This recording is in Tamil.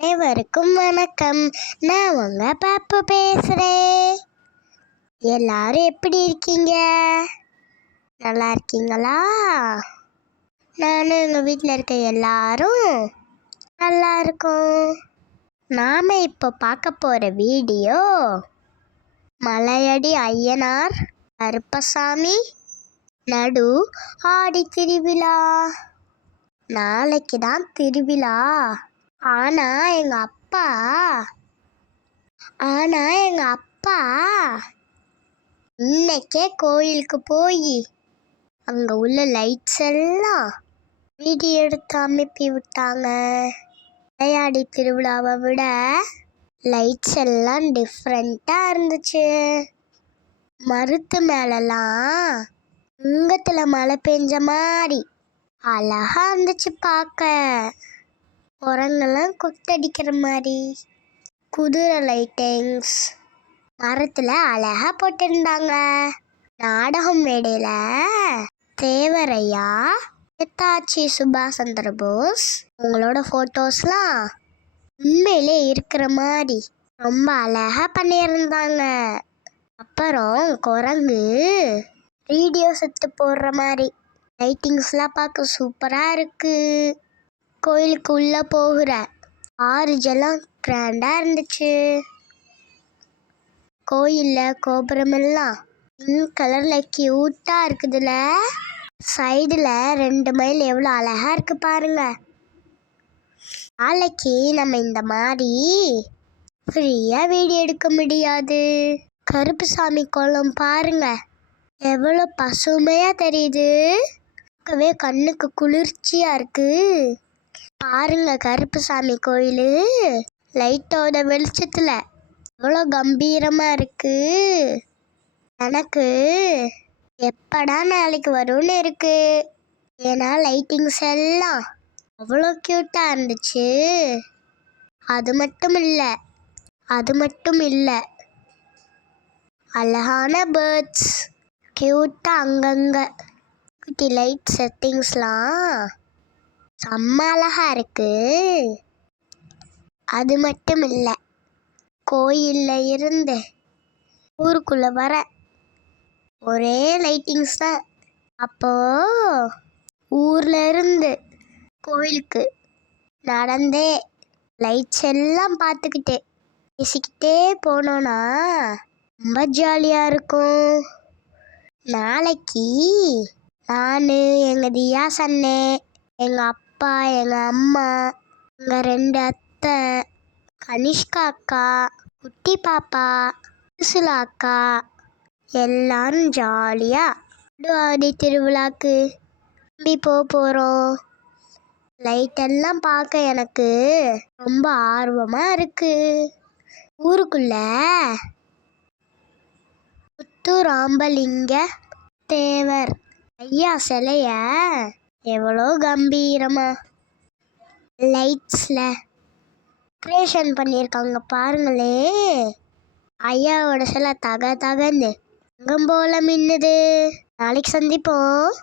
அனைவருக்கும் வணக்கம். நான் உங்க பாப்பு பேசுறேன். எல்லாரும் எப்படி இருக்கீங்க? நல்லா இருக்கீங்களா? நானும் எங்க வீட்டில் இருக்க எல்லாரும் நல்லா இருக்கோம். நாம இப்போ பார்க்க போற வீடியோ மலையடி ஐயனார் கருப்பசாமி நடு ஆடி திருவிழா. நாளைக்கு தான் திருவிழா. ஆனா எங்க அப்பா இன்னைக்கே கோயிலுக்கு போய் அங்க உள்ள லைட்ஸ் எல்லாம் வீடியோ எடுத்து அனுப்பி விட்டாங்க. விளையாடி திருவிழாவை விட லைட்ஸ் எல்லாம் டிஃப்ரெண்டா இருந்துச்சு. மருத்து மேலெல்லாம் உங்கத்துல மழை பெஞ்ச மாதிரி அழகா இருந்துச்சு பார்க்க. குரங்கெல்லாம் கொத்தடிக்கிற மாதிரி குதிரை லைட்டிங்ஸ் மரத்துல அழகா போட்டிருந்தாங்க. நாடகம் மேடையில தேவரையா, நேதாஜி சுபாஷ் சந்திர போஸ் உங்களோட போட்டோஸ்லாம் உண்மையிலே இருக்கிற மாதிரி ரொம்ப அழகா பண்ணியிருந்தாங்க. அப்புறம் குரங்கு வீடியோ செத்து போடுற மாதிரி லைட்டிங்ஸ்லாம் பார்க்க சூப்பரா இருக்கு. கோயிலுக்கு உள்ள போகிற ஆறுஜெல்லாம் கிராண்டா இருந்துச்சு. கோயில்ல கோபுரம் எல்லாம் பிங்க் கலர்ல கியூட்டா இருக்குதுல. சைடுல 2 மைல் எவ்வளோ அழகா இருக்கு பாருங்க. நாளைக்கு நம்ம இந்த மாதிரி ஃப்ரீயா வீடியோ எடுக்க முடியாது. கருப்புசாமி கோலம் பாருங்க, எவ்வளோ பசுமையா தெரியுது. கண்ணுக்கு குளிர்ச்சியா இருக்கு. பாருங்க, கருப்புசாமி கோயில் லைட்டோட வெளிச்சத்துல எவ்வளோ கம்பீரமா இருக்கு. எனக்கு எப்படா நாளைக்கு வரும்னு இருக்கு. ஏன்னா லைட்டிங்ஸ் எல்லாம் அவ்வளோ கியூட்டா இருந்துச்சு. அது மட்டும் இல்லை, அழகான பேர்ட்ஸ் கியூட்டா அங்கங்க குட்டி லைட் செட்டிங்ஸ்லாம் செம்ம அழகா இருக்கு. அது மட்டும் இல்லை, கோயில்ல இருந்து ஊருக்குள்ள வர ஒரே லைட்டிங்ஸ் தான். அப்போ ஊர்ல இருந்து கோயிலுக்கு நடந்தே லைட்ஸ் எல்லாம் பார்த்துக்கிட்டே பேசிக்கிட்டே போனோன்னா ரொம்ப ஜாலியா இருக்கும். நாளைக்கு நான், எங்க தியா சன்னே, எங்க அப்பா, எங்க அம்மா, எங்க 2 அத்தை, கனிஷ்கா அக்கா, குட்டி பாப்பா, சுலா அக்கா எல்லாரும் ஜாலியா ஆடி திருவிழாக்கு போறோம். லைட் எல்லாம் பார்க்க எனக்கு ரொம்ப ஆர்வமா இருக்கு. ஊருக்குள்ள முத்துராமலிங்க தேவர் ஐயா சிலைய எவ்வளோ கம்பீரமா லைட்ஸ்ல கிரியேஷன் பண்ணியிருக்காங்க பாருங்களே. ஐயாவோட சிலை தகன்னு தங்கம் போல மின்னுது. நாளைக்கு சந்திப்போம்.